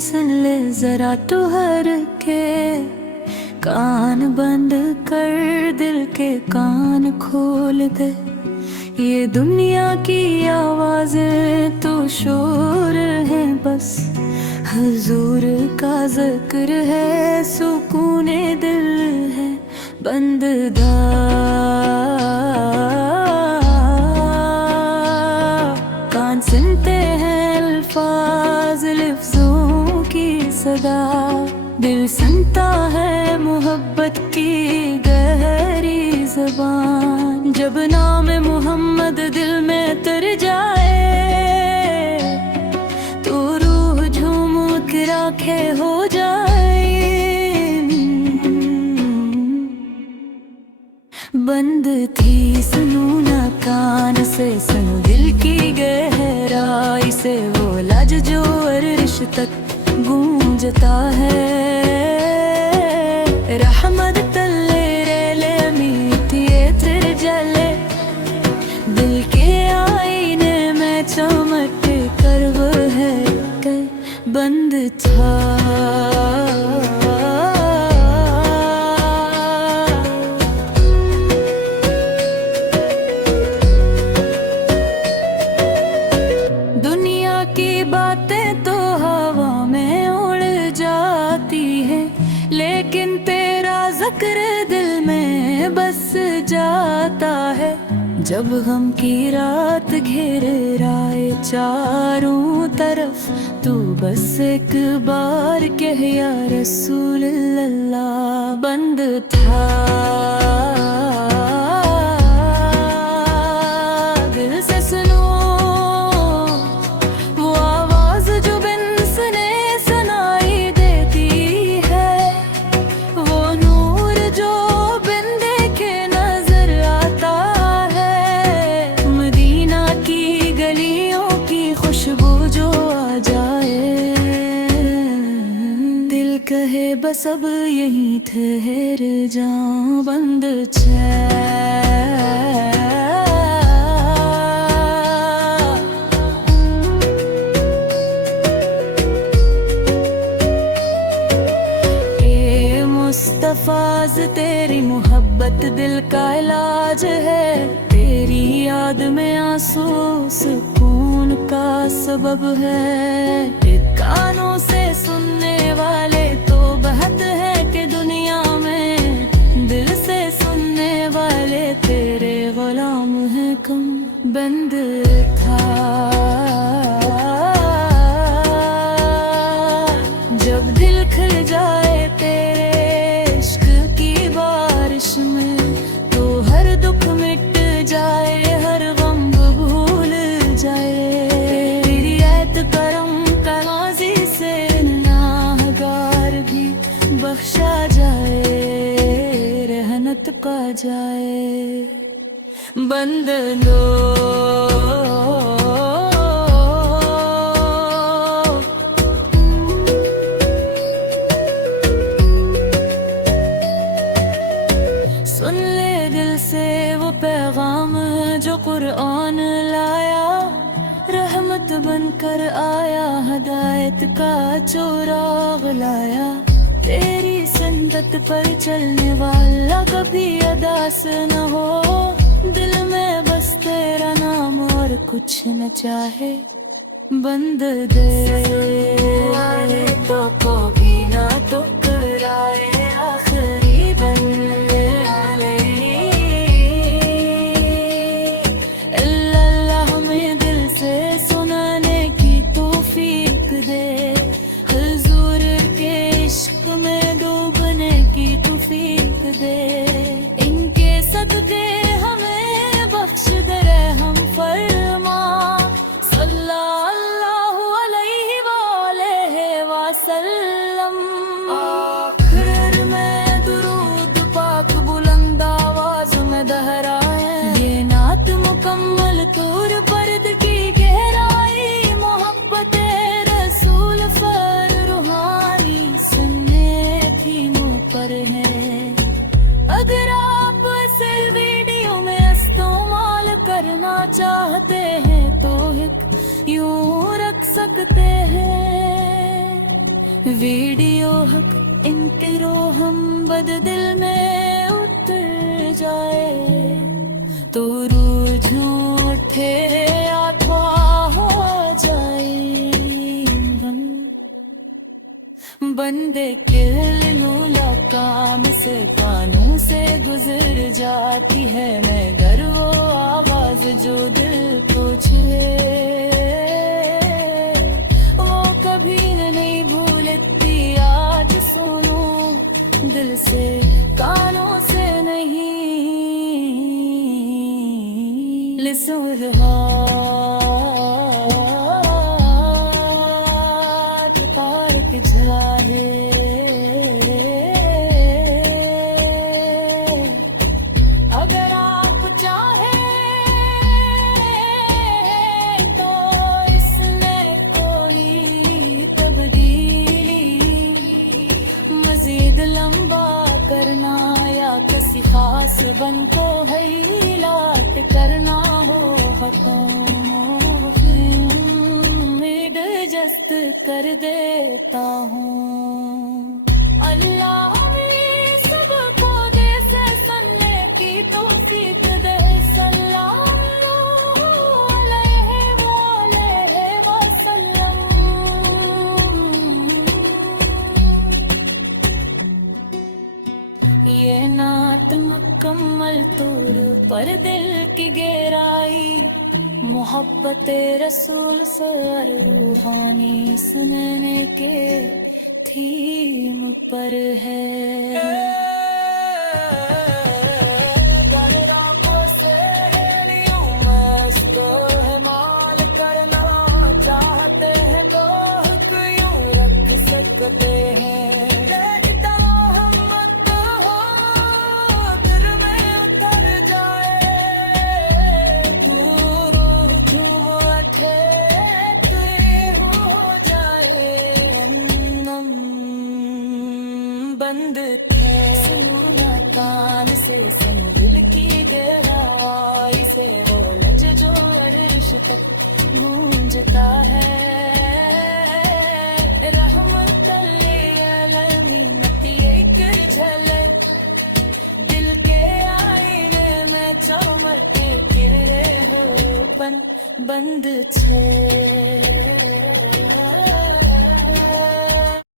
सुन ले जरा तू हर के, कान बंद कर दिल के कान खोल दे। ये दुनिया की आवाज़ें तो शोर है, बस हुजूर का जिक्र है, सुकूने दिल है बंददा। कान सुनते हैं अल्फाज लफ्जों की सदा, दिल सुनता है मोहब्बत की गहरी ज़बान। जब नाम मोहम्मद दिल में उतर जाए तो रूह झूम के राखे हो जाए। बंद थी सुनू ना कान से, सुनो दिल की गहराई से वो लज जो अर्श तक गूंजता है। रहमत तल्ले रेले मीठिए तिर जले, दिल के आईने में चमक कर वो है बंद था। दुनिया की बातें तो हवा में उड़ जाती है, लेकिन तेरा जिक्र दिल में बस जाता है। जब गम की रात घेर आए चारों तरफ, तू बस एक बार कह या रसूल अल्लाह। बंद था दिल से सुनो वो आवाज जो बिन सुने सुनाई देती है, वो नूर जो बिन देखे नजर आता है। मदीना की गलियों की खुशबू जो आ जाए, दिल कहे बस अब यहीं ठहर जाऊं। बंद मुस्तफ़ाज़ तेरी मोहब्बत दिल का इलाज है, तेरी याद में आंसू सुकून का सबब है। कानों से सुनने वाले तो बहुत है कि दुनिया में, दिल से सुनने वाले तेरे गुलाम हैं कम। बंद था जब दिल खिल जाए तेरे इश्क की बारिश में, तो हर दुख मिट जाए, हर गम भूल जाए। तेरी ऐत करम का गाज़ी से गुनाहगार भी बख्शा जाए, रहमत का जाए। बंद लो सुन ले दिल से वो पैगाम जो कुरान लाया, रहमत बनकर आया, हदायत का चोराग लाया। तेरी संगत पर चलने वाला कभी अदास न हो, दिल में बस तेरा नाम और कुछ न चाहे। बंद दे तो कभी ना टुकराए, आखिरी बंदे अल्लाह हमें दिल से सुनाने की तौफीक दे, हुजूर के इश्क में डूबने की तौफीक दे। इनके सदके हमें बख्श दे रहम फरमा, सल्लल्लाहु अलैहि वसल्लम। आखिर में दुरूद पाक बुलंद आवाज में दोहराए, ये नात मुकम्मल तौर पर दिल की गहराई, मोहब्बत रसूल फर रूहानी सुनने थी मुँह पर है। अगर आप इसे वीडियो में इस्तेमाल करना चाहते हैं तो एक यूं रख सकते हैं। वीडियो हक इंटरो हम बद दिल में उतर जाए तो रूह झूठे अथवा हो जाए। बंदे किलनूला काम से कानों से गुजर जाती है मगर वो आवाज जो दिल को छुए वो कभी नहीं भूलती। आज सुनो दिल से कानों से नहीं लिसुहात पार्क जाए। अगर आप चाहे तो इसने कोई तब्दीली मजीद लंबा करना या किसी खास बन को हिलात करना हो जस्त कर देता हूँ। अल्लाह में सबको दे से सुनने की तौफीक दे। सल्लल्लाहु अलैहि वसल्लम। ये नात मुकम्मल तौर पर दिल की गहराई मोहब्बत रसूल सर रूहानी सुनने के थीम पर है। करना चाहते हैं तो यूं रख सकते हैं। बंद थे सुना कान से सुन दिल की गहराई से वो लज जो अर्श तक गूंजता है। रहमतुल आलमीन की एक झलक दिल के आईने में चमक फिर रहे हो बंद छे।